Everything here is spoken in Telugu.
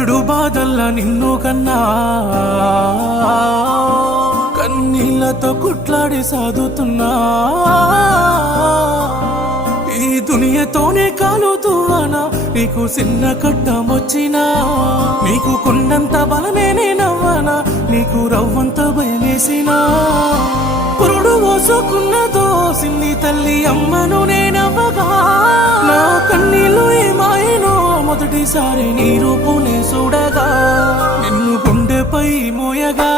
ఈడు బాధల్లా నిన్ను కన్నా కన్నీళ్లతో కుట్లాడి సాదుతున్నా ఈ దునియతోనే కాలుతువానా నీకు చిన్న కట్టమొచ్చినా నీకు కొన్నంత బలమే నేనవ్వానా నీకు రవ్వంత భయమేసినా పురుడు పోసుకున్నదో సిన్ని తల్లి అమ్మను నేనవ్వగా నా కన్నీళ్ళు ఏమాయనో మొదటిసారి నీ రూపునే చూడగా నిన్ను గుండెపై మోయగా